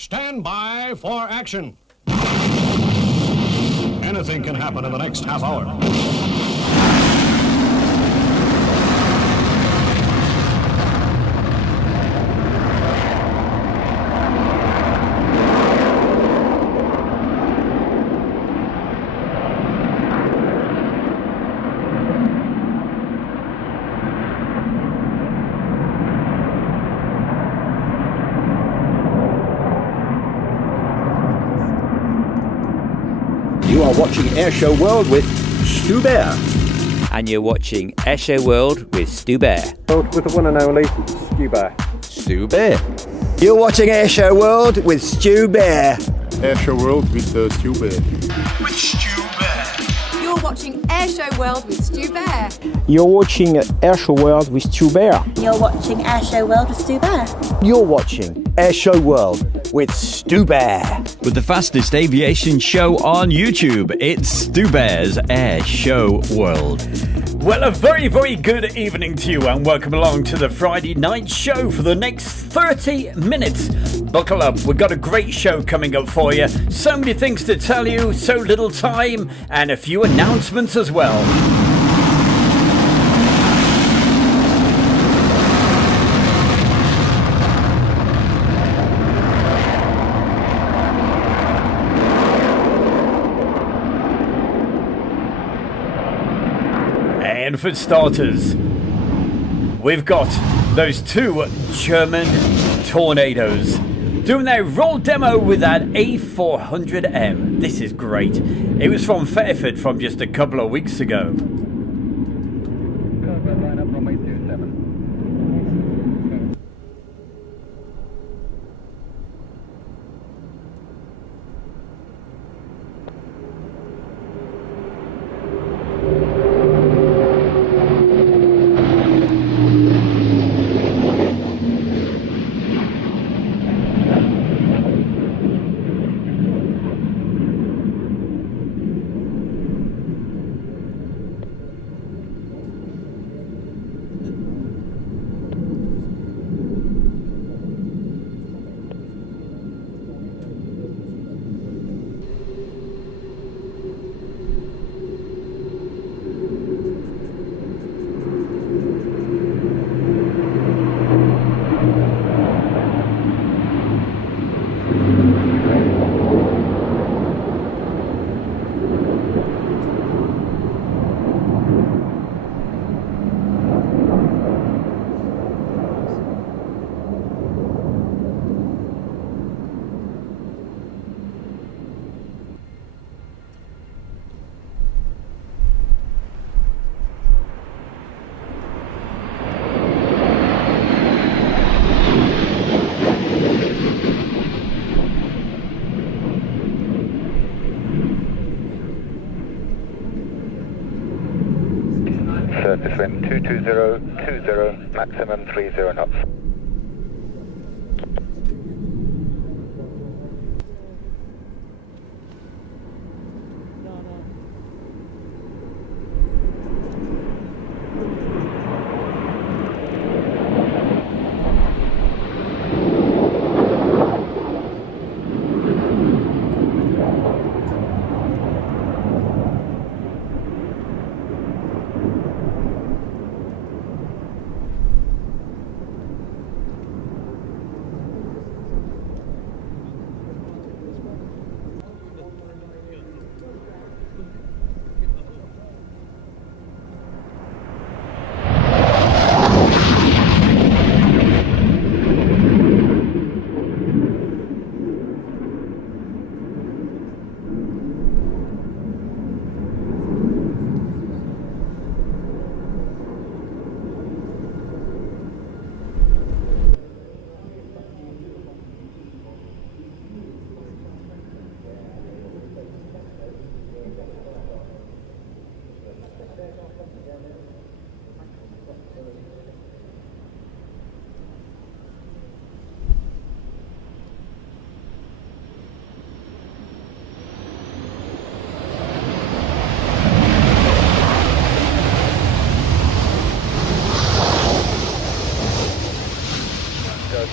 Stand by for action. Anything can happen in the next half hour. You are watching Airshow World with Stu Bear. And you're watching Airshow World with Stu Bear. With the one and only Stu Bear. Stu Bear. You're watching Airshow World with Stu Bear. Airshow World with Stu Bear. With Stu Bear. You're watching Airshow World with Stu Bear. You're watching Airshow World with Stu Bear. You're watching Airshow World with Stu Bear. You're watching Airshow World with Stu Bear. With the fastest aviation show on YouTube, it's Stu Bear's Air Show World. Well, a very, very good evening to you and welcome along to the Friday night show for the next 30 minutes. Buckle up, we've got a great show coming up for you. So many things to tell you, so little time, and a few announcements as well. And for starters, we've got those two German Tornadoes doing their roll demo with that A400M. This is great. It was from Fairford from just a couple of weeks ago. Surface wind 220, maximum 30 knots.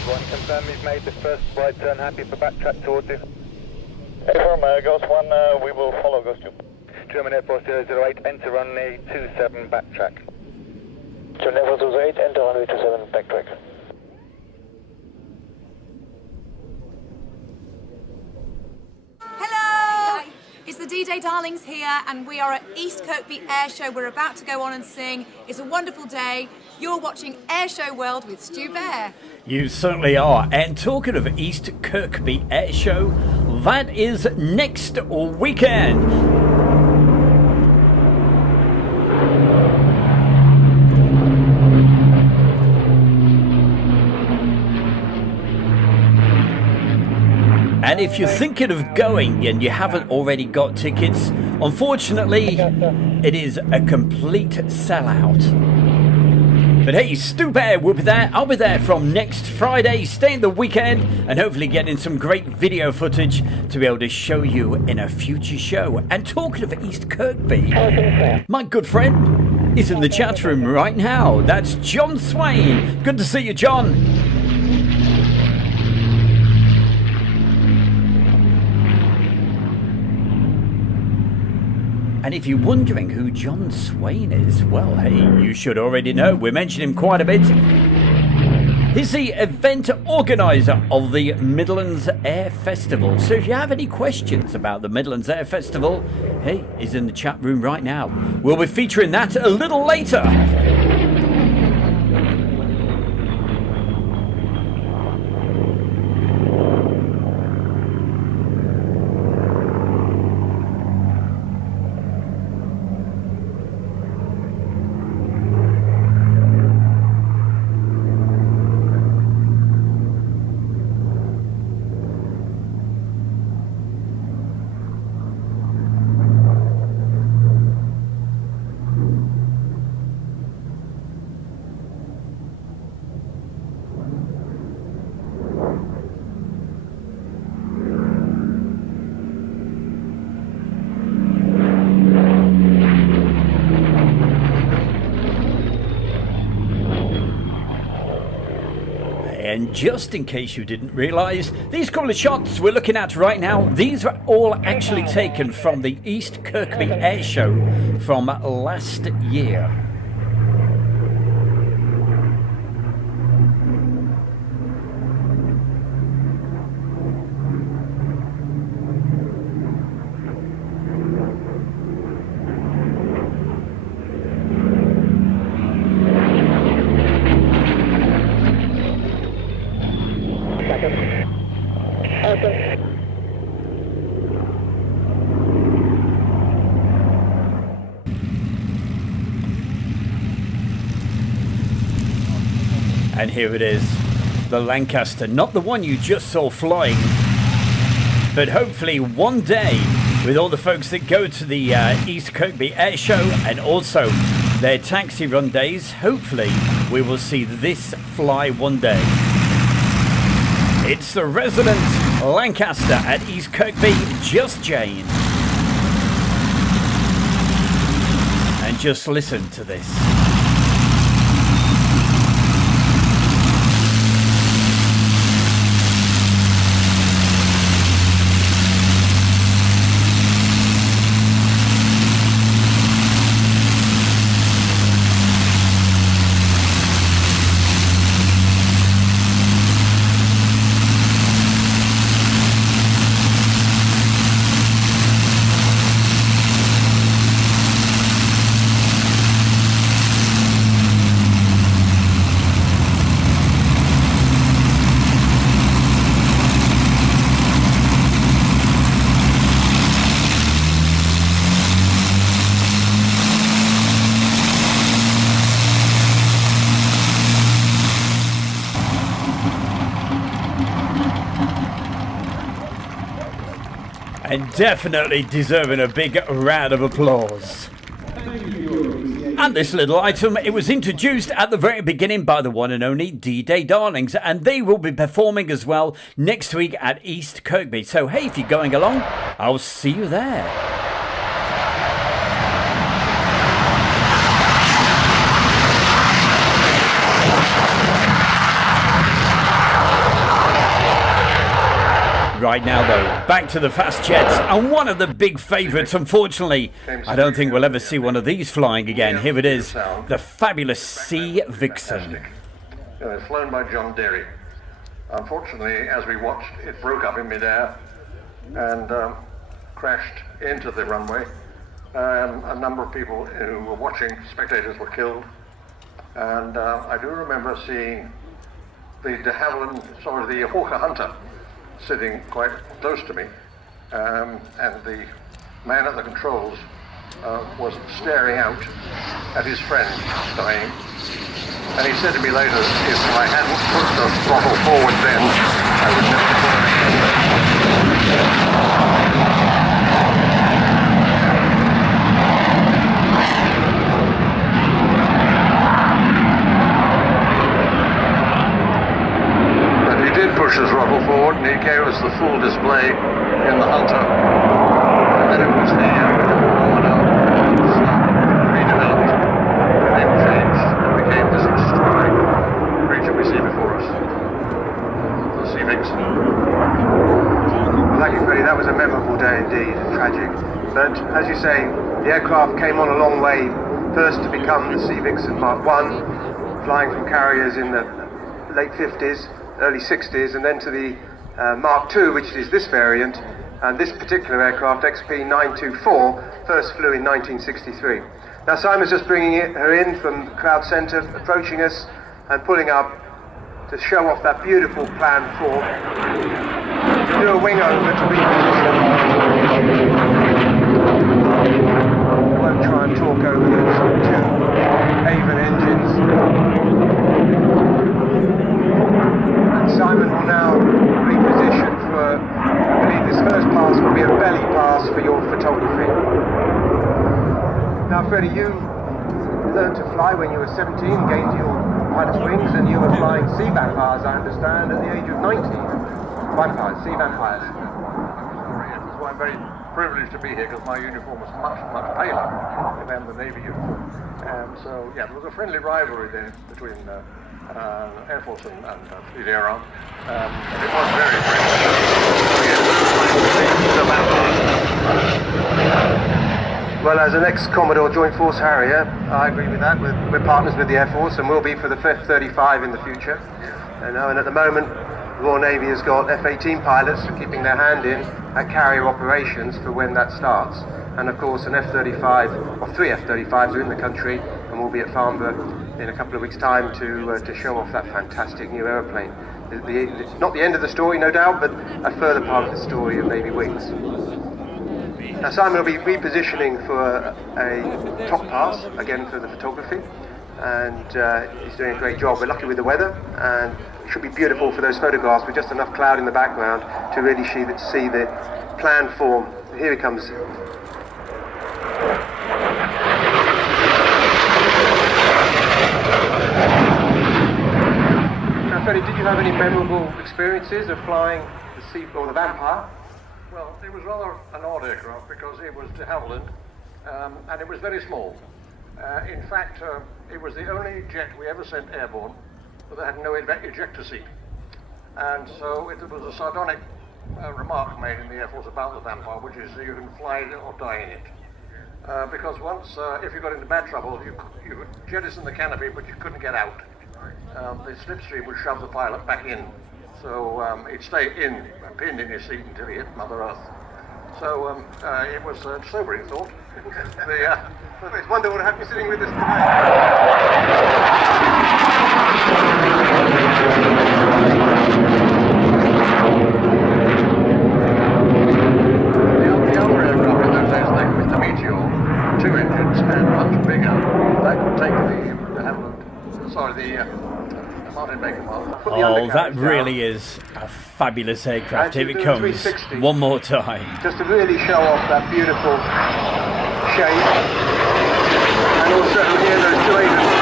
One, confirm you've made the first right turn, happy for backtrack towards you. Affirm, Ghost 1, we will follow Ghost 2. German Air Force 008, enter runway 27, backtrack. German Air Force 008, enter runway 27, backtrack. Hello! It's the D-Day Darlings here, and we are at East Kirkby Air Show. We're about to go on and sing. It's a wonderful day. You're watching Air Show World with Stu Bear. You certainly are. And talking of East Kirkby Air Show, that is next weekend. And if you're thinking of going and you haven't already got tickets, unfortunately, it is a complete sellout. But hey, Stu Bear will be there. I'll be there from next Friday, staying the weekend, and hopefully getting some great video footage to be able to show you in a future show. And talking of East Kirkby, my good friend is in the chat room right now. That's John Swain. Good to see you, John. And if you're wondering who John Swain is, well, hey, you should already know. We mentioned him quite a bit. He's the event organiser of the Midlands Air Festival. So if you have any questions about the Midlands Air Festival, hey, he's in the chat room right now. We'll be featuring that a little later. And just in case you didn't realise, these couple of shots we're looking at right now, these are all actually taken from the East Kirkby Air Show from last year. And here it is, the Lancaster, not the one you just saw flying, but hopefully one day, with all the folks that go to the East Kirkby Air Show and also their taxi run days, hopefully we will see this fly one day. It's the resident Lancaster at East Kirkby, Just Jane. And just listen to this. And definitely deserving a big round of applause. And this little item, it was introduced at the very beginning by the one and only D-Day Darlings, and they will be performing as well next week at East Kirkby. So hey, if you're going along, I'll see you there. Right now, though, back to the fast jets, and one of the big favourites, unfortunately. I don't think we'll ever see one of these flying again. Here it is, the fabulous Sea Vixen. It's flown by John Derry. Unfortunately, as we watched, it broke up in midair and crashed into the runway. A number of people who were watching, spectators, were killed. And I do remember seeing the the Hawker Hunter sitting quite close to me, and the man at the controls was staring out at his friend dying. And he said to me later, if I hadn't put the throttle forward then, I would never But he did push the throttle forward, and he gave us the full display in the Hunter. And then it was the redeveloped, name changed, and became this extraordinary creature we see before us, the Sea Vixen. Well, thank you, Freddie. That was a memorable day indeed, tragic. But as you say, the aircraft came on a long way, first to become the Sea Vixen Mark I, flying from carriers in the late 50s, early 60s, and then to the Mark II, which is this variant. And this particular aircraft, XP924, first flew in 1963. Now Simon's just bringing her in from the crowd centre, approaching us and pulling up to show off that beautiful plan form. To do a wing over to reposition. I won't try and talk over those two Avon engines. And Simon will now reposition for, I believe this first pass will be a belly pass for your photography. Now Freddie, you learned to fly when you were 17, gained your pilot's wings, and you were flying sea vampires, I understand, at the age of 19. Vampires, sea vampires. That's why I'm very privileged to be here, because my uniform was much, much paler than the Navy uniform. So, yeah, there was a friendly rivalry there between Air Force and Fleet Air Arm. It was very friendly. Well, as an ex-Commodore Joint Force Harrier, I agree with that. We're partners with the Air Force, and will be for the F-35 in the future. And at the moment, the Royal Navy has got F-18 pilots keeping their hand in at carrier operations for when that starts. And of course, an F-35, or 3 F-35s are in the country, and will be at Farnborough in a couple of weeks' time to show off that fantastic new aeroplane. Not the end of the story, no doubt, but a further part of the story of Navy wings. Now Simon will be repositioning for a top pass, again for the photography, and he's doing a great job. We're lucky with the weather, and it should be beautiful for those photographs with just enough cloud in the background to really see the plan form. Here he comes. Now Freddie, did you have any memorable experiences of flying the Sea or the Vampire? Well, it was rather an odd aircraft because it was de Havilland, and it was very small. In fact, it was the only jet we ever sent airborne that had no ejector seat. And so it was a sardonic remark made in the Air Force about the Vampire, which is you can fly it or die in it. Because once, if you got into bad trouble, you could jettison the canopy, but you couldn't get out. The slipstream would shove the pilot back in. So he'd stay pinned in his seat until he hit Mother Earth. So it was a sobering thought. It's wonderful to have you sitting with us today. The other aircraft in those days, like with the Meteor, 2 engines and much bigger, that could take the Havilland, the Martin Baker Mark. Oh, that really is a fabulous aircraft. Here it comes one more time. Just to really show off that beautiful shape. And also here those 2 engines.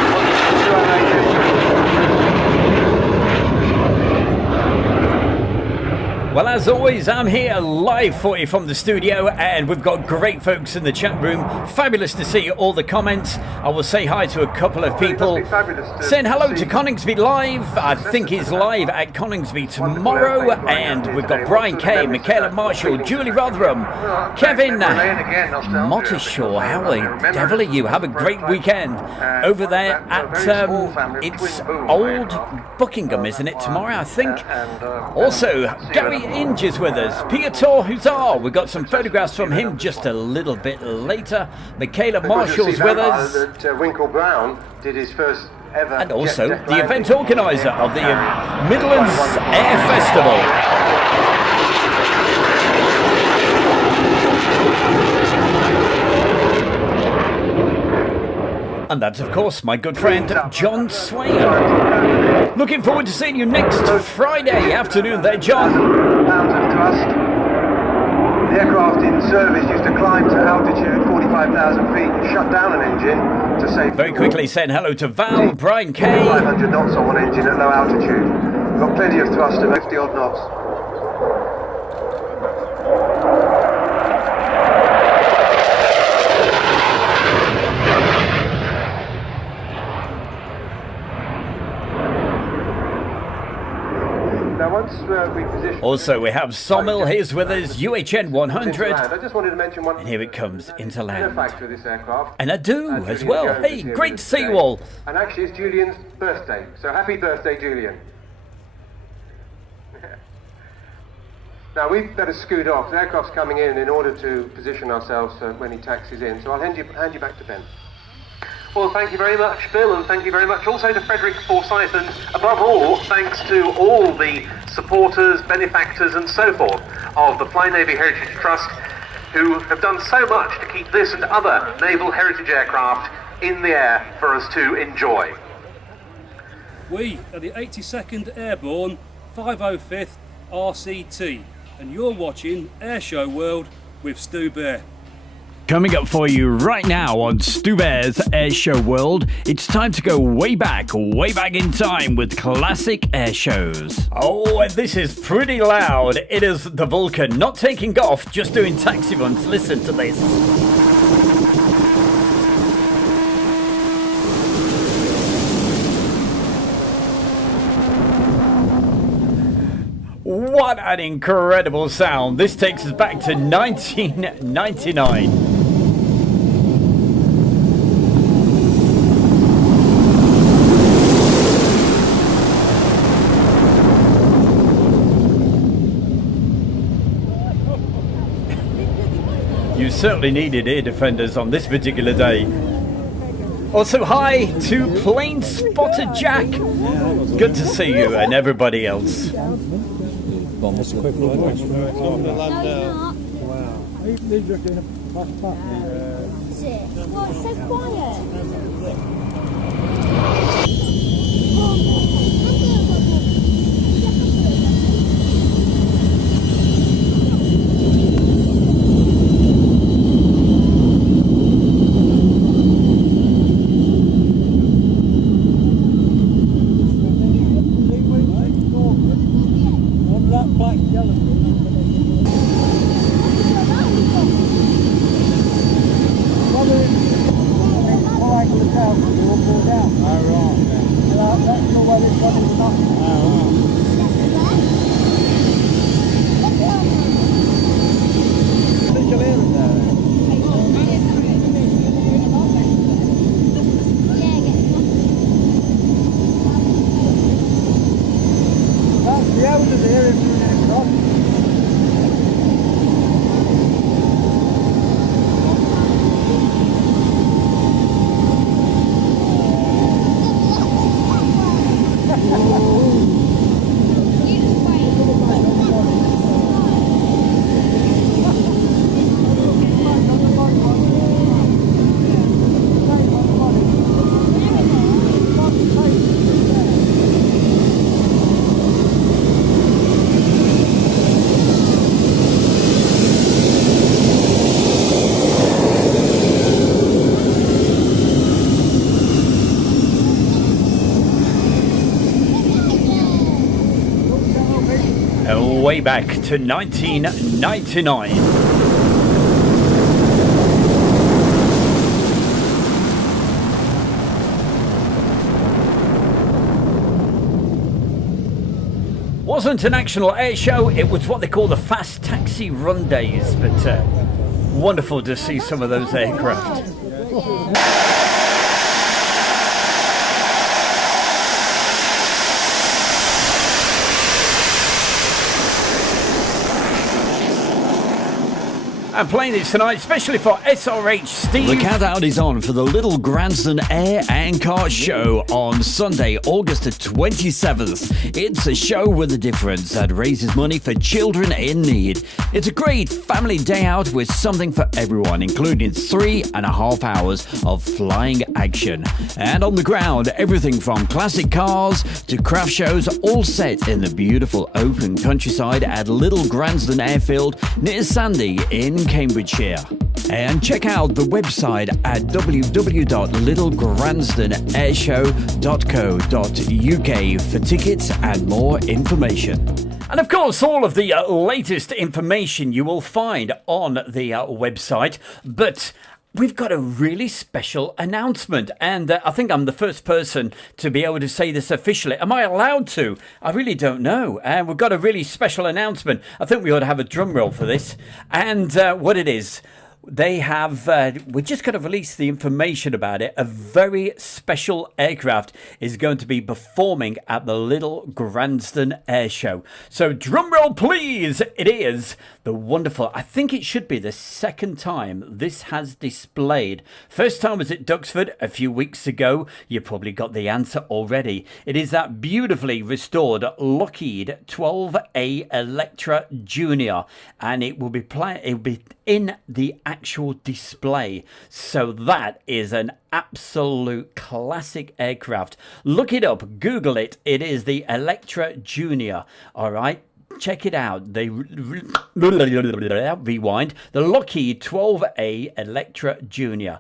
Well, as always, I'm here live for you from the studio, and we've got great folks in the chat room. Fabulous to see all the comments. I will say hi to a couple of people. Saying hello to Coningsby Live. I think he's live at Coningsby tomorrow. And we've got Brian Kay, Michaela Marshall, Julie Rotherham, Kevin Mottishaw. How the devil are you? Have a great weekend over there at it's Old Buckingham, isn't it, tomorrow, I think? Also, Gary Inge is with us. Piotr Hussar, we've got some photographs from him just a little bit later. Michaela Marshall's with us. Winkle Brown did his first ever. And also the event organiser of the Midlands Air Festival. And that's, of course, my good friend John Swain. Looking forward to seeing you next Friday afternoon there, John. The aircraft in service used to climb to altitude 45,000 feet and shut down an engine to save. Very quickly saying hello to Val, Brian Kay. 500 knots on one engine at low altitude. We've got plenty of thrust at 50 odd knots. Also, we have Somil, here's with us, UHN 100. I just wanted to mention one. And here it comes into land. Manufacturer of this aircraft. And I do as well. Hey, great to see you all. And actually, it's Julian's birthday. So happy birthday, Julian. Now, we've better scoot off. The aircraft's coming in order to position ourselves when he taxis in. So I'll hand you back to Ben. Well, thank you very much, Bill, and thank you very much also to Frederick Forsyth, and above all, thanks to all the supporters, benefactors and so forth of the Fly Navy Heritage Trust, who have done so much to keep this and other naval heritage aircraft in the air for us to enjoy. We are the 82nd Airborne 505th RCT, and you're watching Airshow World with Stu Bear. Coming up for you right now on Stu Bear's Airshow World, it's time to go way back in time with classic air shows. Oh, and this is pretty loud. It is the Vulcan, not taking off, just doing taxi runs. Listen to this. What an incredible sound. This takes us back to 1999. You certainly needed ear defenders on this particular day. Also, hi to Plain Spotter Jack. Good to see you and everybody else. Just a quick look. Wow. What's so quiet? way back to 1999. Wasn't an actual air show, it was what they call the fast taxi run days, but wonderful to see some of those aircraft. I'm playing this tonight, especially for SRH Steve. The countdown is on for the Little Gransden Air and Car Show on Sunday, August the 27th. It's a show with a difference that raises money for children in need. It's a great family day out with something for everyone, including 3.5 hours of flying action. And on the ground, everything from classic cars to craft shows, all set in the beautiful open countryside at Little Gransden Airfield near Sandy in Cambridgeshire. And check out the website at www.littlegransdenairshow.co.uk for tickets and more information. And of course, all of the latest information you will find on the website, but we've got a really special announcement, and I think I'm the first person to be able to say this officially. Am I allowed to? I really don't know. And we've got a really special announcement. I think we ought to have a drum roll for this. And what it is, they have, we're just going to release the information about it. A very special aircraft is going to be performing at the Little Gransden Air Show. So drum roll, please. It is the wonderful, I think it should be the second time this has displayed. First time was at Duxford a few weeks ago. You probably got the answer already. It is that beautifully restored Lockheed 12A Electra Junior, and it will be in the actual display. So that is an absolute classic aircraft. Look it up, Google it. It is the Electra Junior. All right. Check it out. They rewind. The Lockheed 12A Electra Junior.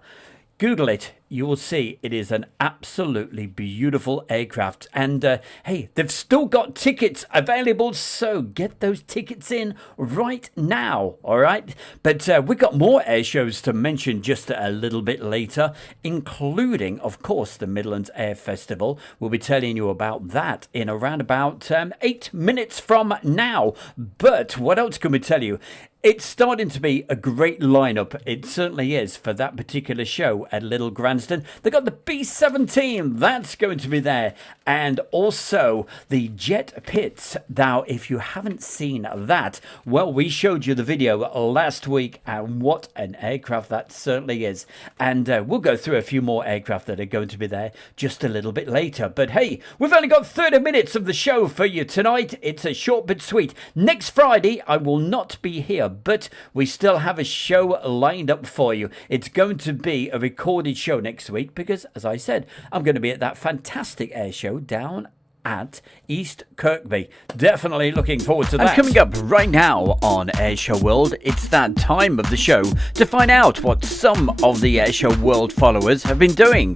Google it. You will see it is an absolutely beautiful aircraft. And hey, they've still got tickets available, so get those tickets in right now, all right? But we've got more air shows to mention just a little bit later, including, of course, the Midlands Air Festival. We'll be telling you about that in around about 8 minutes from now. But what else can we tell you? It's starting to be a great lineup. It certainly is for that particular show at Little Gransden. They got the B-17, that's going to be there, and also the jet pits. Now, if you haven't seen that, well, we showed you the video last week, and what an aircraft that certainly is. And we'll go through a few more aircraft that are going to be there just a little bit later. But hey, we've only got 30 minutes of the show for you tonight. It's a short but sweet. Next Friday, I will not be here, but we still have a show lined up for you. It's going to be a recorded show next week because, as I said, I'm going to be at that fantastic air show down at East Kirkby. Definitely looking forward to that. And coming up right now on Airshow World, it's that time of the show to find out what some of the Airshow World followers have been doing.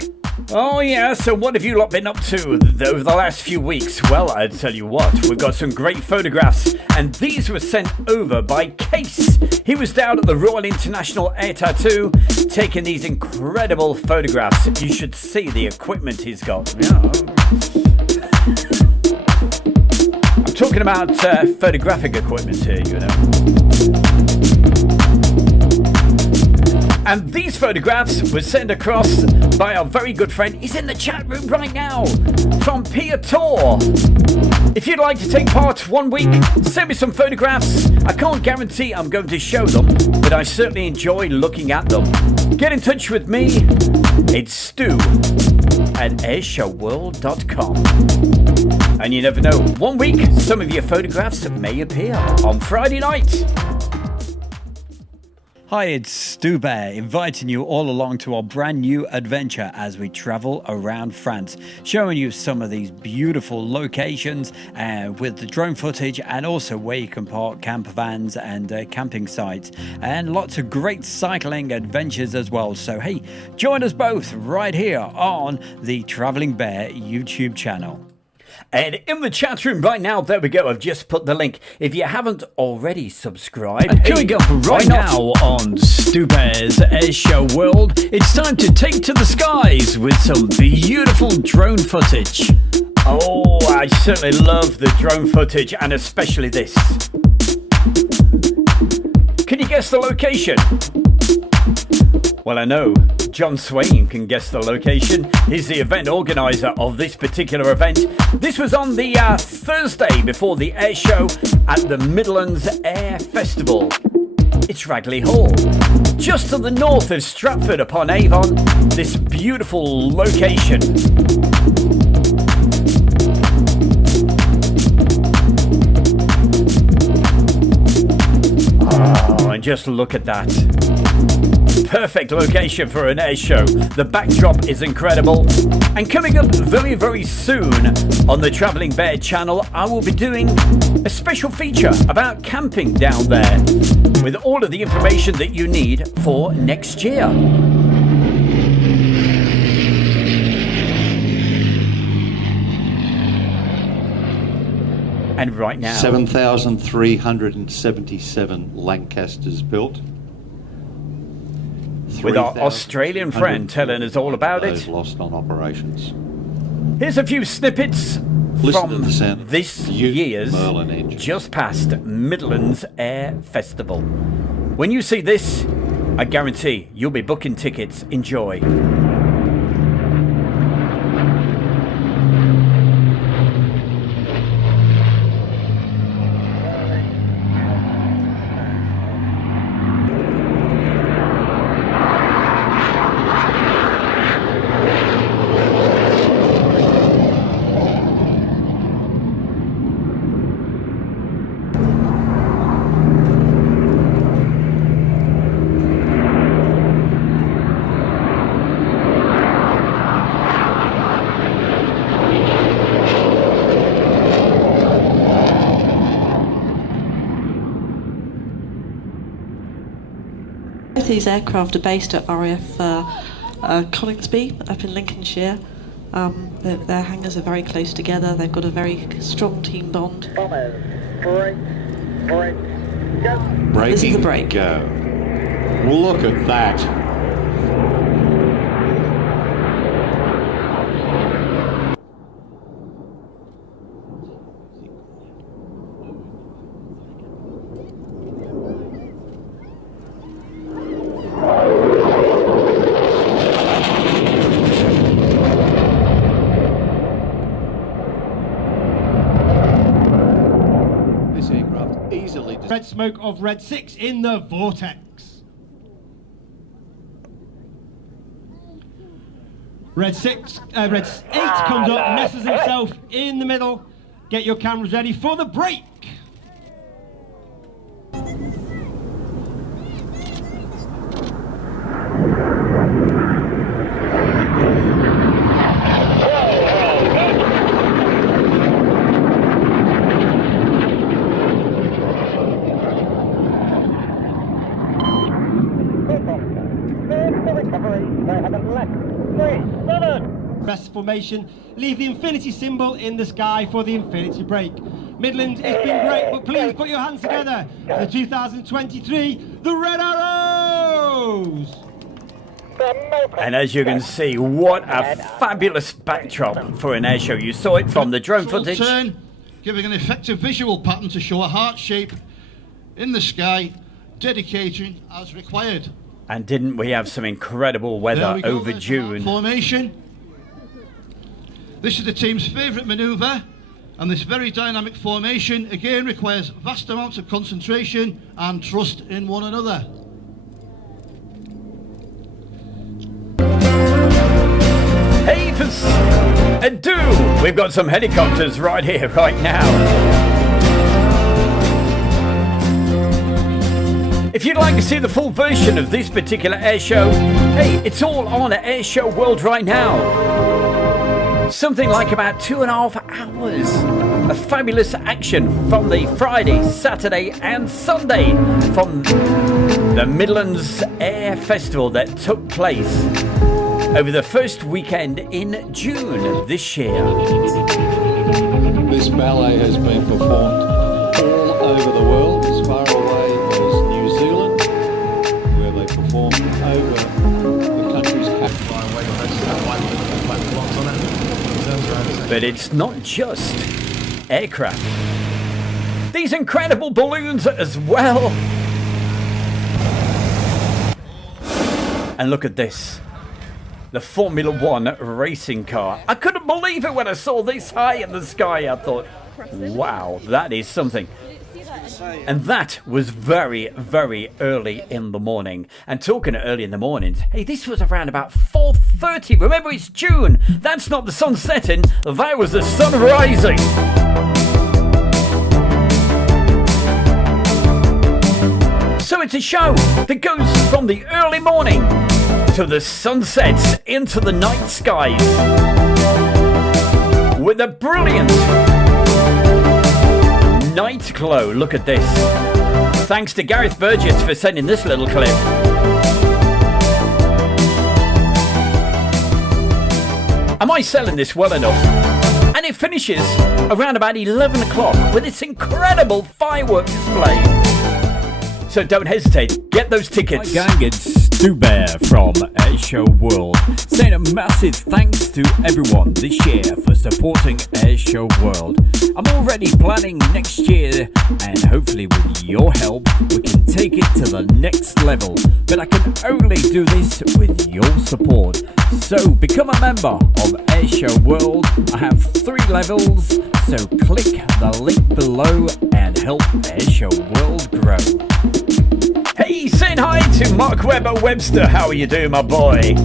Oh yeah, so what have you lot been up to over the last few weeks? Well, I'll tell you what, we've got some great photographs, and these were sent over by Case. He was down at the Royal International Air Tattoo taking these incredible photographs. You should see the equipment he's got. Yeah. I'm talking about photographic equipment here, you know. And these photographs were sent across by our very good friend. He's in the chat room right now, from Pia Tor. If you'd like to take part 1 week, send me some photographs. I can't guarantee I'm going to show them, but I certainly enjoy looking at them. Get in touch with me. It's stu@airshowworld.com. And you never know, 1 week, some of your photographs may appear on Friday night. Hi, it's Stu Bear, inviting you all along to our brand new adventure as we travel around France, showing you some of these beautiful locations with the drone footage, and also where you can park camper vans and camping sites, and lots of great cycling adventures as well. So hey, join us both right here on the Travelling Bear YouTube channel. And in the chat room right now, there we go. I've just put the link. If you haven't already subscribed, and coming up right now on Stu Bear's Airshow World, it's time to take to the skies with some beautiful drone footage. Oh, I certainly love the drone footage, and especially this. Can you guess the location? Well, I know John Swain can guess the location. He's the event organiser of this particular event. This was on the Thursday before the air show at the Midlands Air Festival. It's Ragley Hall, just to the north of Stratford upon Avon. This beautiful location. Oh, and just look at that. Perfect location for an air show. The backdrop is incredible. And coming up very, very soon on the Travelling Bear channel, I will be doing a special feature about camping down there with all of the information that you need for next year. And right now, 7,377 Lancasters built. With our Australian friend telling us all about it. Lost on operations. Here's a few snippets from this year's just past Midlands Air Festival. When you see this, I guarantee you'll be booking tickets. Enjoy. These aircraft are based at RAF Coningsby up in Lincolnshire. Their hangars are very close together. They've got a very strong team bond. This is the break. Go. Look at that. Red smoke of Red 6 in the vortex. Red 8 comes up, nestles himself in the middle. Get your cameras ready for the break. Rest formation, leave the infinity symbol in the sky for the infinity break. Midlands, it's been great, but please put your hands together for the 2023, the Red Arrows! And as you can see, what a fabulous backdrop for an air show. You saw it from the drone footage. Turn, giving an effective visual pattern to show a heart shape in the sky, dedicating as required. And didn't we have some incredible weather over June? Formation. This is the team's favourite manoeuvre, and this very dynamic formation again requires vast amounts of concentration and trust in one another. Hey, and we've got some helicopters right here, right now. If you'd like to see the full version of this particular air show, hey, it's all on at Airshow World right now. Something like about 2.5 hours of fabulous action from the Friday, Saturday and Sunday from the Midlands Air Festival that took place over the first weekend in June this year. This ballet has been performed all over the world, as far away as New Zealand, where they perform over the country's capital. But it's not just aircraft. These incredible balloons as well. And look at this. The Formula One racing car. I couldn't believe it when I saw this high in the sky. I thought, wow, that is something. And that was very, very early in the morning. And talking early in the mornings, hey, this was around about 4:30. Remember, it's June. That's not the sun setting. That was the sun rising. So it's a show that goes from the early morning to the sunsets into the night skies with a brilliant night glow. Look at this. Thanks to Gareth Burgess for sending this little clip. Am I selling this well enough? And it finishes around about 11 o'clock with this incredible firework display. So don't hesitate, get those tickets. Hi gang, it's Stu Bear from Airshow World, saying a massive thanks to everyone this year for supporting Airshow World. I'm already planning next year, and hopefully with your help we can take it to the next level. But I can only do this with your support. So become a member of Airshow World. I have 3 levels, so click the link below and help Airshow World grow. Hey, saying hi to Mark Webber Webster. How are you doing, my boy?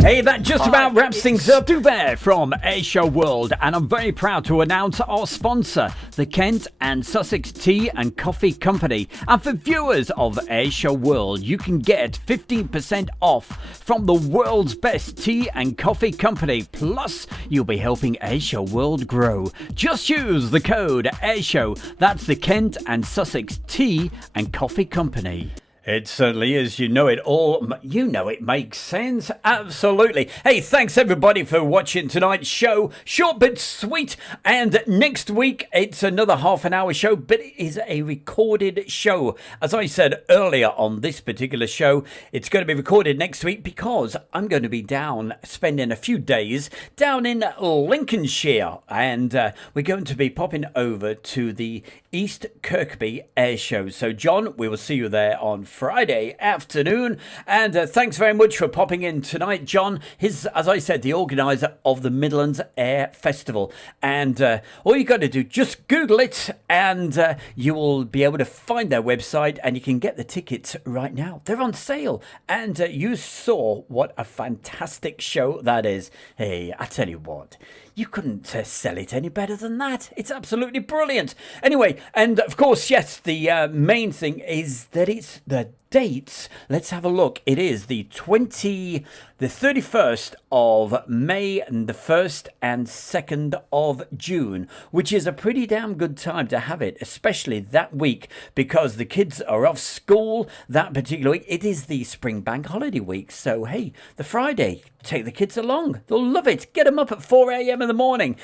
Hey, that just about wraps things up. Stu Bear from Airshow World, and I'm very proud to announce our sponsor, the Kent and Sussex Tea and Coffee Company. And for viewers of Airshow World, you can get 15% off from the world's best tea and coffee company. Plus, you'll be helping Airshow World grow. Just use the code Airshow. That's the Kent and Sussex Tea and Coffee Company. It certainly is. You know it all. You know it makes sense. Absolutely. Hey, thanks everybody for watching tonight's show. Short but sweet. And next week, it's another half an hour show, but it is a recorded show. As I said earlier on this particular show, it's going to be recorded next week because I'm going to be down, spending a few days down in Lincolnshire. And we're going to be popping over to the East Kirkby Air Show. So, John, we will see you there on Friday afternoon. And thanks very much for popping in tonight, John. He's, as I said, the organiser of the Midlands Air Festival. And all you got to do, just Google it and you will be able to find their website and you can get the tickets right now. They're on sale. And you saw what a fantastic show that is. Hey, I tell you what. You couldn't sell it any better than that. It's absolutely brilliant. Anyway, and of course, yes, the main thing is that it's the dates. Let's have a look. It is the 31st of May and the 1st and 2nd of June, which is a pretty damn good time to have it, especially that week because the kids are off school that particular week. It is the spring bank holiday week. So, hey, the Friday, take the kids along. They'll love it. Get them up at 4 a.m. in the morning.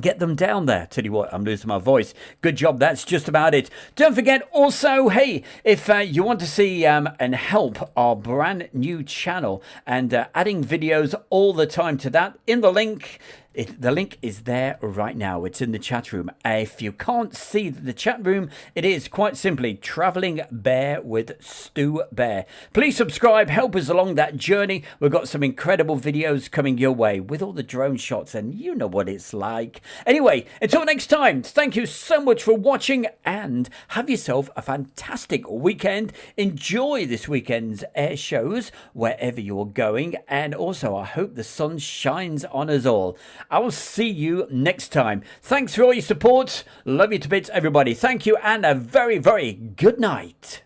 Get them down there. Tell you what, I'm losing my voice. Good job. That's just about it. Don't forget also, hey, if you want to see and help our brand new channel and adding videos all the time to that, in the link, the link is there right now. It's in the chat room. If you can't see the chat room, it is quite simply Travelling Bear with Stu Bear. Please subscribe. Help us along that journey. We've got some incredible videos coming your way with all the drone shots, and you know what it's like. Anyway, until next time, thank you so much for watching and have yourself a fantastic weekend. Enjoy this weekend's air shows wherever you're going, and also I hope the sun shines on us all. I will see you next time. Thanks for all your support. Love you to bits, everybody. Thank you, and a very, very good night.